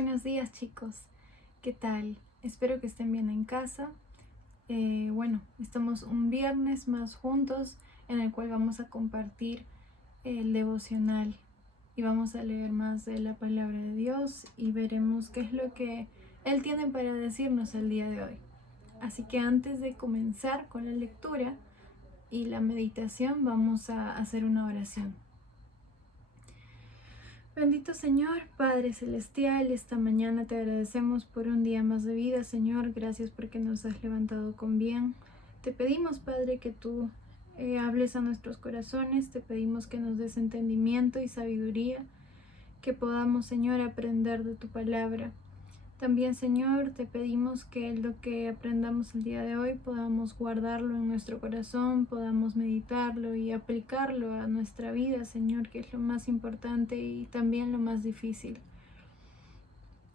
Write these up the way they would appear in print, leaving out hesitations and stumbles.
Buenos días, chicos. ¿Qué tal? Espero que estén bien en casa. Estamos un viernes más juntos en el cual vamos a compartir el devocional y vamos a leer más de la palabra de Dios y veremos qué es lo que Él tiene para decirnos el día de hoy. Así que antes de comenzar con la lectura y la meditación, vamos a hacer una oración. Bendito Señor, Padre Celestial, esta mañana te agradecemos por un día más de vida, Señor. Gracias porque nos has levantado con bien. Te pedimos, Padre, que tú hables a nuestros corazones. Te pedimos que nos des entendimiento y sabiduría, que podamos, Señor, aprender de tu palabra. También, Señor, te pedimos que lo que aprendamos el día de hoy podamos guardarlo en nuestro corazón, podamos meditarlo y aplicarlo a nuestra vida, Señor, que es lo más importante y también lo más difícil.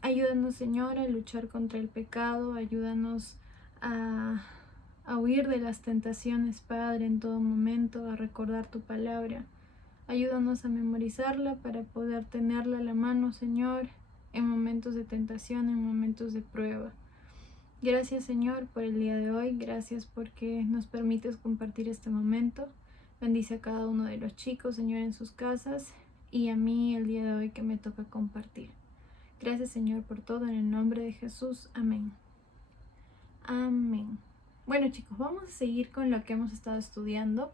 Ayúdanos, Señor, a luchar contra el pecado, ayúdanos a huir de las tentaciones, Padre, en todo momento, a recordar tu palabra. Ayúdanos a memorizarla para poder tenerla a la mano, Señor, en momentos de tentación, en momentos de prueba. Gracias, Señor, por el día de hoy. Gracias porque nos permites compartir este momento. Bendice a cada uno de los chicos, Señor, en sus casas y a mí el día de hoy que me toca compartir. Gracias, Señor, por todo en el nombre de Jesús. Amén. Amén. Bueno, chicos, vamos a seguir con lo que hemos estado estudiando.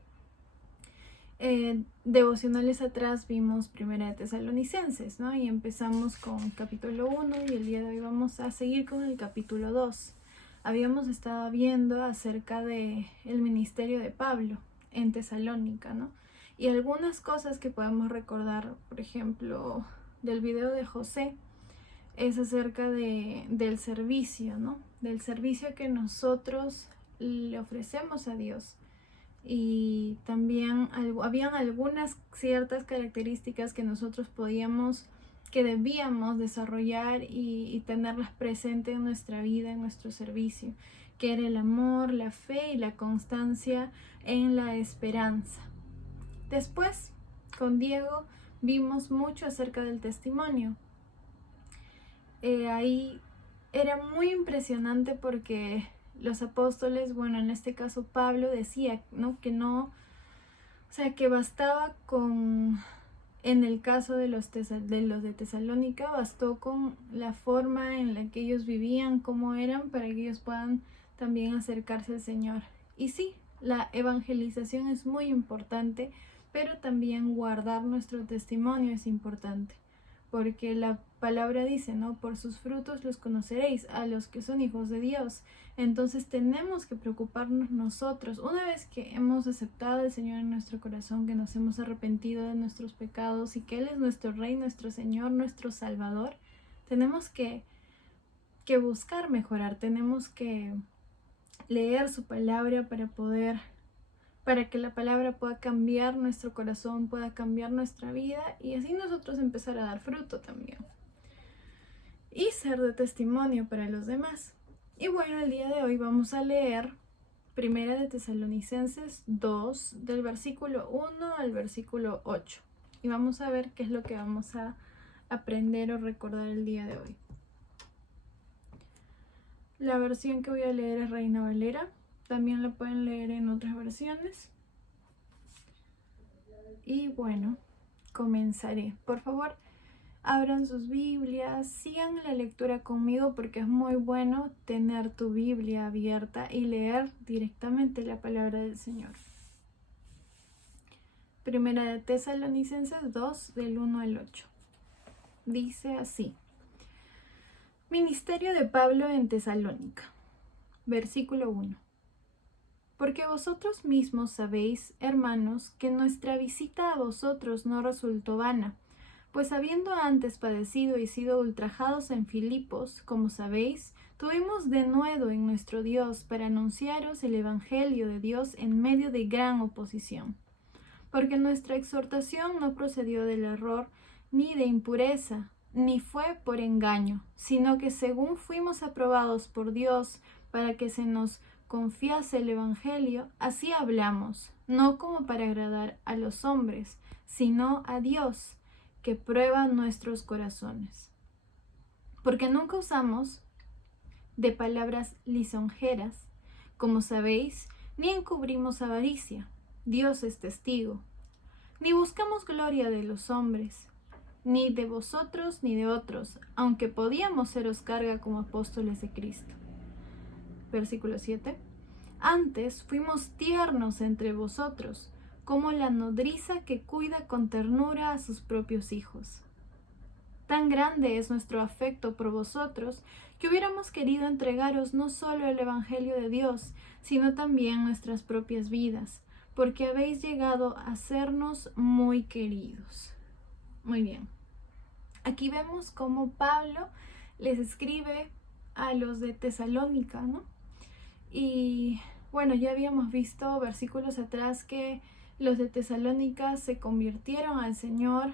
Devocionales atrás vimos Primera de Tesalonicenses, ¿no? Y empezamos con capítulo 1 y el día de hoy vamos a seguir con el capítulo 2. Habíamos estado viendo acerca de el ministerio de Pablo en Tesalónica, ¿no? Y algunas cosas que podemos recordar, por ejemplo, del video de José, es acerca del servicio, ¿no? Del servicio que nosotros le ofrecemos a Dios. Y también habían algunas ciertas características que nosotros que debíamos desarrollar y tenerlas presentes en nuestra vida, en nuestro servicio, que era el amor, la fe y la constancia en la esperanza. Después, con Diego, vimos mucho acerca del testimonio. Ahí era muy impresionante porque los apóstoles, en este caso Pablo decía, ¿no? Que bastaba con, en el caso de los de Tesalónica, bastó con la forma en la que ellos vivían, cómo eran, para que ellos puedan también acercarse al Señor. Y sí, la evangelización es muy importante, pero también guardar nuestro testimonio es importante. Porque la palabra dice, ¿no? Por sus frutos los conoceréis, a los que son hijos de Dios. Entonces tenemos que preocuparnos nosotros, una vez que hemos aceptado al Señor en nuestro corazón, que nos hemos arrepentido de nuestros pecados y que Él es nuestro Rey, nuestro Señor, nuestro Salvador, tenemos que buscar mejorar, tenemos que leer su palabra para que la palabra pueda cambiar nuestro corazón, pueda cambiar nuestra vida y así nosotros empezar a dar fruto también. Y ser de testimonio para los demás. Y bueno, el día de hoy vamos a leer Primera de Tesalonicenses 2, del versículo 1 al versículo 8. Y vamos a ver qué es lo que vamos a aprender o recordar el día de hoy. La versión que voy a leer es Reina Valera. También la pueden leer en otras versiones. Y bueno, comenzaré. Por favor, abran sus Biblias, sigan la lectura conmigo porque es muy bueno tener tu Biblia abierta y leer directamente la palabra del Señor. Primera de Tesalonicenses 2, del 1 al 8. Dice así: Ministerio de Pablo en Tesalónica. Versículo 1. Porque vosotros mismos sabéis, hermanos, que nuestra visita a vosotros no resultó vana, pues habiendo antes padecido y sido ultrajados en Filipos, como sabéis, tuvimos denuedo en nuestro Dios para anunciaros el Evangelio de Dios en medio de gran oposición. Porque nuestra exhortación no procedió del error, ni de impureza, ni fue por engaño, sino que según fuimos aprobados por Dios para que se nos confiase el Evangelio, así hablamos, no como para agradar a los hombres, sino a Dios, que prueba nuestros corazones. porque nunca usamos de palabras lisonjeras, como sabéis, ni encubrimos avaricia. Dios es testigo. Ni buscamos gloria de los hombres, ni de vosotros ni de otros, aunque podíamos seros carga como apóstoles de Cristo. Versículo 7. Antes fuimos tiernos entre vosotros, como la nodriza que cuida con ternura a sus propios hijos. Tan grande es nuestro afecto por vosotros, que hubiéramos querido entregaros no solo el Evangelio de Dios, sino también nuestras propias vidas, porque habéis llegado a sernos muy queridos. Muy bien. Aquí vemos cómo Pablo les escribe a los de Tesalónica, ¿no? Y bueno, ya habíamos visto versículos atrás que los de Tesalónica se convirtieron al Señor,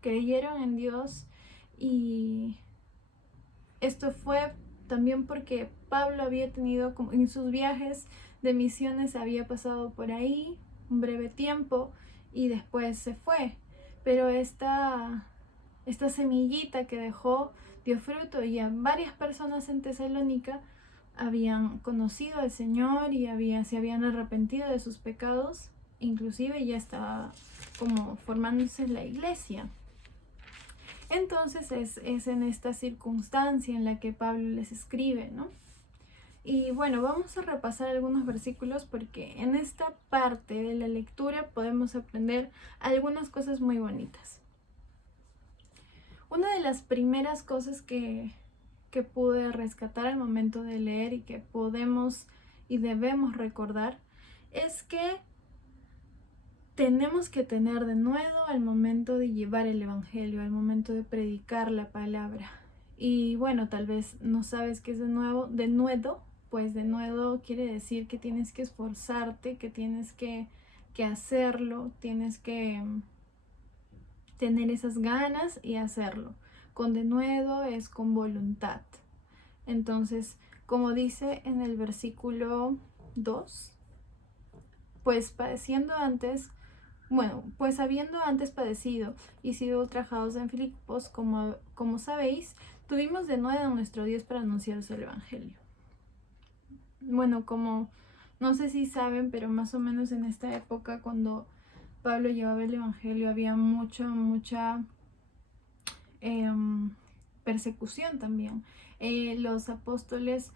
creyeron en Dios, y esto fue también porque Pablo había tenido, en sus viajes de misiones, había pasado por ahí un breve tiempo y después se fue. Pero esta semillita que dejó dio fruto, y a varias personas en Tesalónica habían conocido al Señor y se habían arrepentido de sus pecados. Inclusive ya estaba como formándose la iglesia. Entonces es en esta circunstancia en la que Pablo les escribe, ¿no? Y bueno, vamos a repasar algunos versículos porque en esta parte de la lectura podemos aprender algunas cosas muy bonitas. Una de las primeras cosas que pude rescatar al momento de leer y que podemos y debemos recordar es que tenemos que tener denuedo al momento de llevar el evangelio, al momento de predicar la palabra. Y bueno, tal vez no sabes qué es denuedo, pues denuedo quiere decir que tienes que esforzarte, que tienes que hacerlo, tienes que tener esas ganas y hacerlo. Con denuedo es con voluntad. Entonces, como dice en el versículo 2, pues habiendo antes padecido y sido ultrajados en Filipos, como sabéis, tuvimos de nuevo a nuestro Dios para anunciaros el Evangelio. Bueno, como no sé si saben, pero más o menos en esta época, cuando Pablo llevaba el Evangelio, había mucha persecución también. Los apóstoles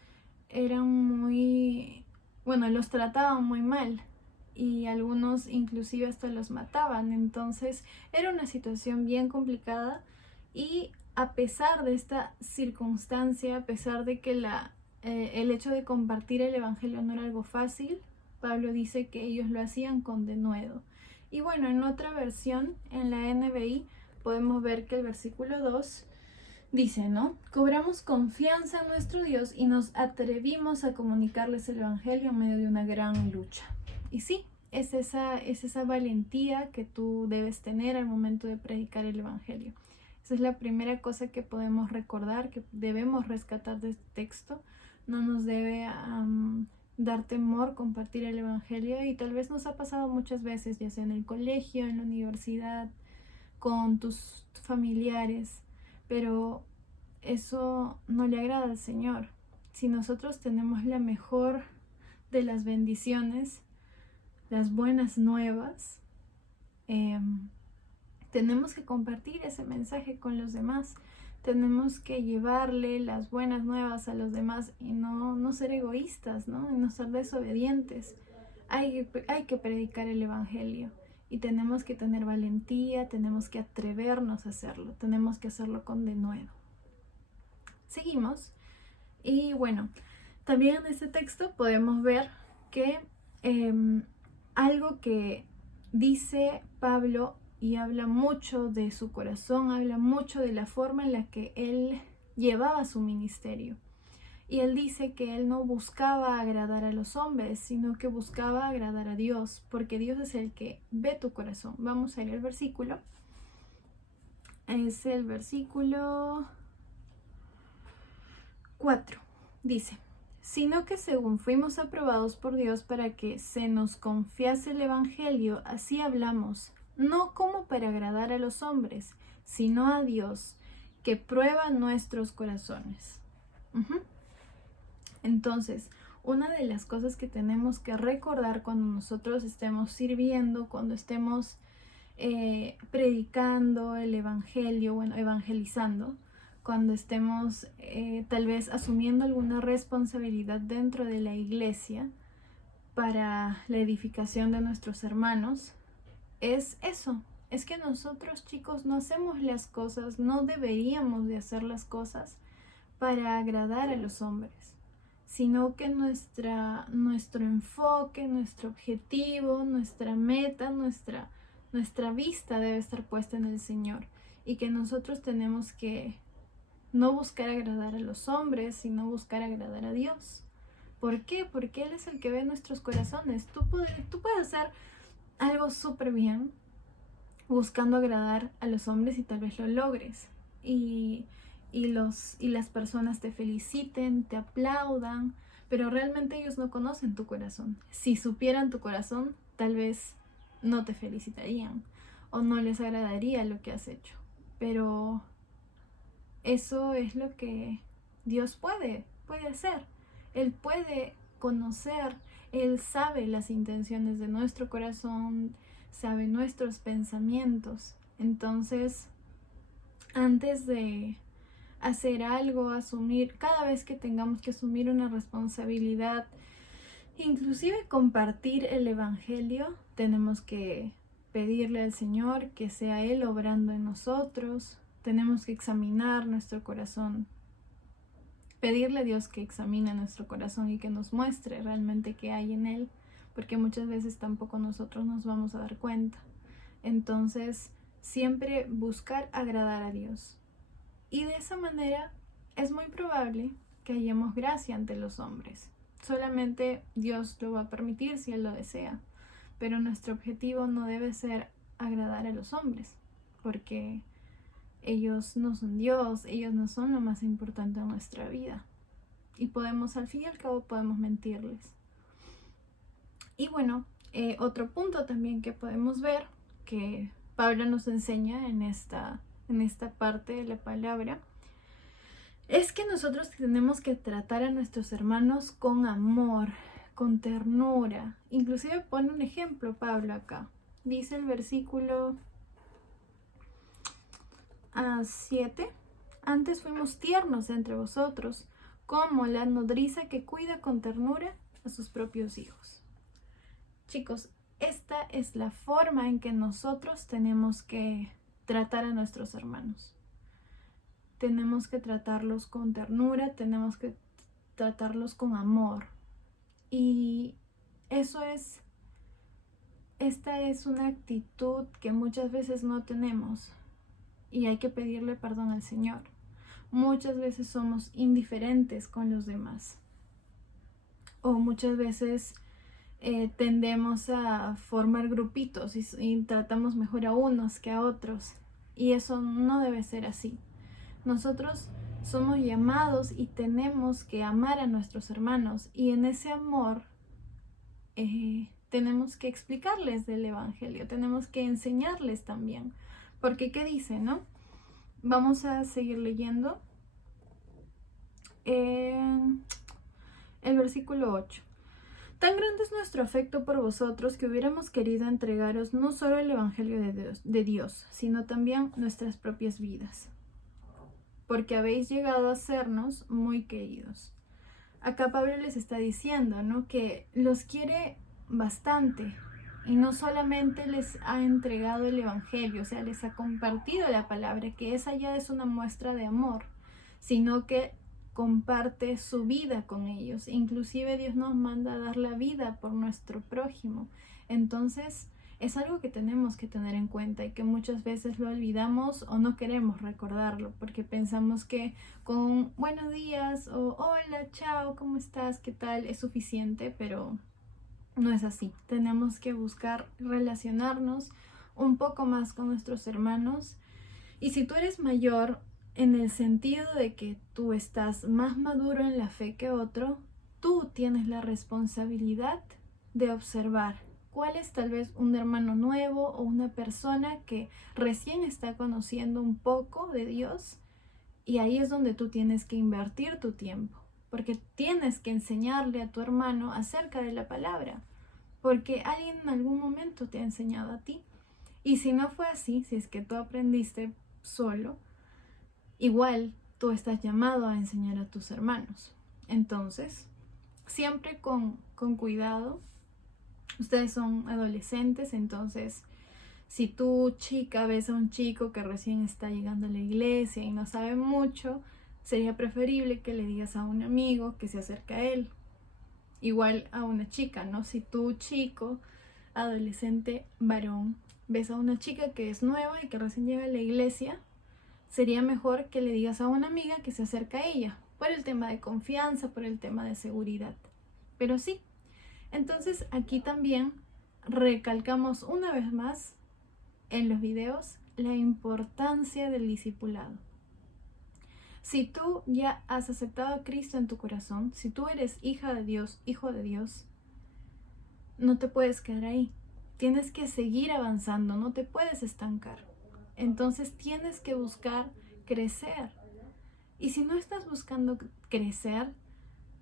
los trataban muy mal, y algunos inclusive hasta los mataban. Entonces era una situación bien complicada, y a pesar de esta circunstancia, a pesar de que el hecho de compartir el evangelio no era algo fácil, Pablo dice que ellos lo hacían con denuedo. Y bueno, en otra versión, en la NBI, podemos ver que el versículo 2 dice, ¿no? Cobramos confianza en nuestro Dios y nos atrevimos a comunicarles el evangelio en medio de una gran lucha. Y sí, es esa valentía que tú debes tener al momento de predicar el evangelio. Esa es la primera cosa que podemos recordar, que debemos rescatar de este texto. No nos debe dar temor compartir el evangelio, y tal vez nos ha pasado muchas veces, ya sea en el colegio, en la universidad, con tus familiares, pero eso no le agrada al Señor. Si nosotros tenemos la mejor de las bendiciones, las buenas nuevas, tenemos que compartir ese mensaje con los demás. Tenemos que llevarle las buenas nuevas a los demás y no ser egoístas, ¿no? Y no ser desobedientes. Hay que predicar el evangelio, y tenemos que tener valentía, tenemos que atrevernos a hacerlo, tenemos que hacerlo con denuedo. Seguimos. Y bueno, también en este texto podemos ver que algo que dice Pablo, y habla mucho de su corazón, habla mucho de la forma en la que él llevaba su ministerio. Y él dice que él no buscaba agradar a los hombres, sino que buscaba agradar a Dios, porque Dios es el que ve tu corazón. Vamos a ir al versículo. Es el versículo 4. Dice, sino que según fuimos aprobados por Dios para que se nos confiase el evangelio, así hablamos, no como para agradar a los hombres, sino a Dios, que prueba nuestros corazones. Entonces, una de las cosas que tenemos que recordar cuando nosotros estemos sirviendo, cuando estemos predicando el evangelio, evangelizando, cuando estemos tal vez asumiendo alguna responsabilidad dentro de la iglesia para la edificación de nuestros hermanos, es eso. Es que nosotros, chicos, no hacemos las cosas, no deberíamos de hacer las cosas para agradar a los hombres, sino que nuestro enfoque, nuestro objetivo, nuestra meta, nuestra vista debe estar puesta en el Señor, y que nosotros tenemos que no buscar agradar a los hombres, sino buscar agradar a Dios. ¿Por qué? Porque Él es el que ve nuestros corazones. Tú puedes hacer algo súper bien buscando agradar a los hombres y tal vez lo logres. Y las personas te feliciten, te aplaudan, pero realmente ellos no conocen tu corazón. Si supieran tu corazón, tal vez no te felicitarían o no les agradaría lo que has hecho. Pero eso es lo que Dios puede hacer. Él puede conocer, Él sabe las intenciones de nuestro corazón, sabe nuestros pensamientos. Entonces, antes de hacer algo, cada vez que tengamos que asumir una responsabilidad, inclusive compartir el evangelio, tenemos que pedirle al Señor que sea Él obrando en nosotros. Tenemos que examinar nuestro corazón, pedirle a Dios que examine nuestro corazón y que nos muestre realmente qué hay en él, porque muchas veces tampoco nosotros nos vamos a dar cuenta. Entonces, siempre buscar agradar a Dios. Y de esa manera es muy probable que hallemos gracia ante los hombres. Solamente Dios lo va a permitir si Él lo desea. Pero nuestro objetivo no debe ser agradar a los hombres, porque ellos no son Dios, ellos no son lo más importante en nuestra vida. Y al fin y al cabo, podemos mentirles. Y bueno, otro punto también que podemos ver, que Pablo nos enseña en esta parte de la palabra, es que nosotros tenemos que tratar a nuestros hermanos con amor, con ternura. Inclusive pone un ejemplo Pablo acá. Dice el versículo 7: antes fuimos tiernos entre vosotros, como la nodriza que cuida con ternura a sus propios hijos. Chicos, esta es la forma en que nosotros tenemos que tratar a nuestros hermanos. Tenemos que tratarlos con ternura, tenemos que tratarlos con amor. Y esta es una actitud que muchas veces no tenemos. Y hay que pedirle perdón al Señor. Muchas veces somos indiferentes con los demás. O muchas veces tendemos a formar grupitos y tratamos mejor a unos que a otros. Y eso no debe ser así. Nosotros somos llamados y tenemos que amar a nuestros hermanos. Y en ese amor tenemos que explicarles del evangelio. Tenemos que enseñarles también. Porque, ¿qué dice, no? Vamos a seguir leyendo. El versículo 8. Tan grande es nuestro afecto por vosotros que hubiéramos querido entregaros no solo el evangelio de Dios, sino también nuestras propias vidas, porque habéis llegado a sernos muy queridos. Acá Pablo les está diciendo, ¿no?, que los quiere bastante. Y no solamente les ha entregado el evangelio, o sea, les ha compartido la palabra, que esa ya es una muestra de amor, sino que comparte su vida con ellos. Inclusive Dios nos manda a dar la vida por nuestro prójimo. Entonces, es algo que tenemos que tener en cuenta y que muchas veces lo olvidamos o no queremos recordarlo, porque pensamos que con buenos días o hola, chao, ¿cómo estás? ¿Qué tal? Es suficiente, pero no es así. Tenemos que buscar relacionarnos un poco más con nuestros hermanos. Y si tú eres mayor, en el sentido de que tú estás más maduro en la fe que otro, tú tienes la responsabilidad de observar cuál es tal vez un hermano nuevo o una persona que recién está conociendo un poco de Dios Y ahí es donde tú tienes que invertir tu tiempo, porque tienes que enseñarle a tu hermano acerca de la palabra, porque alguien en algún momento te ha enseñado a ti. Y si no fue así, si es que tú aprendiste solo, igual tú estás llamado a enseñar a tus hermanos. Entonces, siempre con cuidado. Ustedes son adolescentes, entonces si tú, chica, ves a un chico que recién está llegando a la iglesia y no sabe mucho, sería preferible que le digas a un amigo que se acerque a él. Igual a una chica, ¿no? Si tú, chico, adolescente, varón, ves a una chica que es nueva y que recién llega a la iglesia, sería mejor que le digas a una amiga que se acerque a ella, por el tema de confianza, por el tema de seguridad. Pero sí, entonces aquí también recalcamos una vez más en los videos la importancia del discipulado. Si tú ya has aceptado a Cristo en tu corazón, si tú eres hija de Dios, hijo de Dios, no te puedes quedar ahí. Tienes que seguir avanzando, no te puedes estancar. Entonces tienes que buscar crecer. Y si no estás buscando crecer,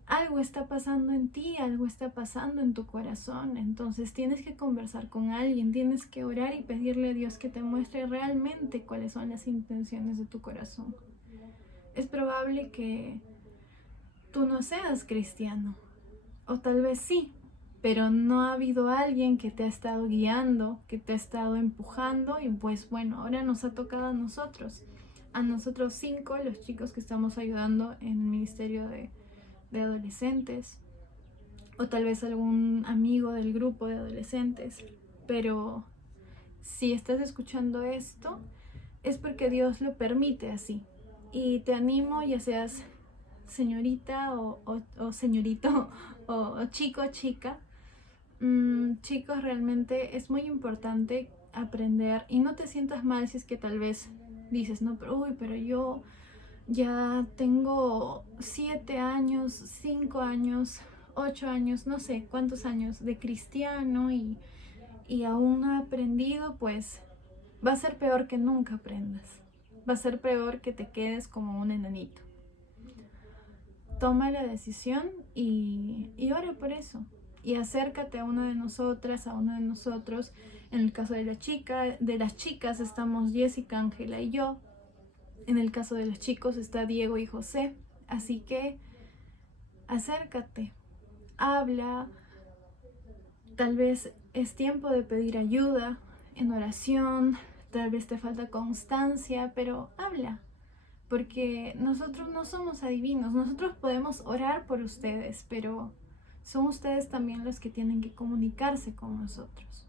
algo está pasando en ti, algo está pasando en tu corazón. Entonces tienes que conversar con alguien, tienes que orar y pedirle a Dios que te muestre realmente cuáles son las intenciones de tu corazón. Es probable que tú no seas cristiano, o tal vez sí, pero no ha habido alguien que te ha estado guiando, que te ha estado empujando, y pues bueno, ahora nos ha tocado a nosotros 5, los chicos que estamos ayudando en el ministerio de adolescentes, o tal vez algún amigo del grupo de adolescentes. Pero si estás escuchando esto, es porque Dios lo permite así. Y te animo, ya seas señorita o señorito o chico o chica. Chicos, realmente es muy importante aprender, y no te sientas mal si es que tal vez dices, no, pero yo ya tengo 7 años, 5 años, 8 años, no sé cuántos años de cristiano y aún no he aprendido. Pues va a ser peor que nunca aprendas. Va a ser peor que te quedes como un enanito. Toma la decisión y ora por eso. Y acércate a una de nosotras, a uno de nosotros. En el caso de las chicas estamos Jessica, Ángela y yo. En el caso de los chicos está Diego y José. Así que acércate, habla. Tal vez es tiempo de pedir ayuda en oración. Tal vez te falta constancia, pero habla. Porque nosotros no somos adivinos. Nosotros podemos orar por ustedes, pero son ustedes también los que tienen que comunicarse con nosotros.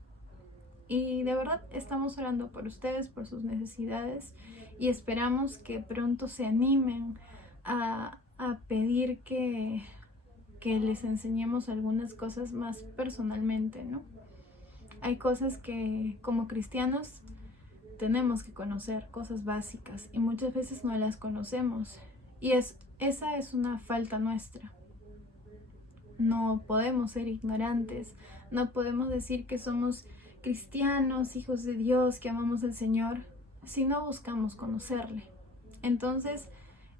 Y de verdad estamos orando por ustedes, por sus necesidades, y esperamos que pronto se animen a pedir que les enseñemos algunas cosas más personalmente, ¿no? Hay cosas que como cristianos tenemos que conocer, cosas básicas, y muchas veces no las conocemos, y esa es una falta nuestra. No podemos ser ignorantes, no podemos decir que somos cristianos, hijos de Dios, que amamos al Señor, si no buscamos conocerle. Entonces,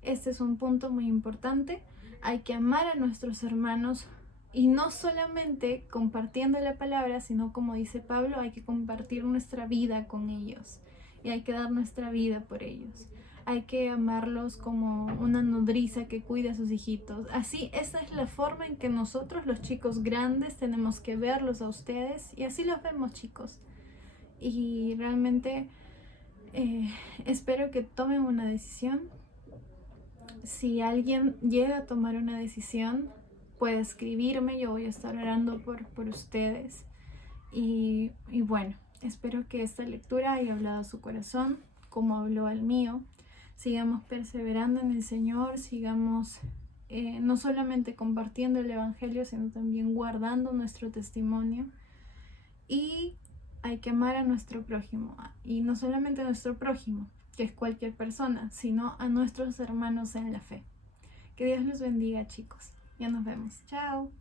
este es un punto muy importante. Hay que amar a nuestros hermanos, y no solamente compartiendo la palabra, sino, como dice Pablo, hay que compartir nuestra vida con ellos, y hay que dar nuestra vida por ellos. Hay que amarlos como una nodriza que cuida a sus hijitos. Así, esa es la forma en que nosotros, los chicos grandes, tenemos que verlos a ustedes, y así los vemos, chicos. Y realmente espero que tomen una decisión. Si alguien llega a tomar una decisión, puede escribirme, yo voy a estar orando por ustedes. Y bueno, espero que esta lectura haya hablado a su corazón como habló al mío. Sigamos perseverando en el Señor, sigamos no solamente compartiendo el Evangelio, sino también guardando nuestro testimonio. Y hay que amar a nuestro prójimo, y no solamente a nuestro prójimo, que es cualquier persona, sino a nuestros hermanos en la fe. Que Dios los bendiga, chicos. Ya nos vemos. Chao.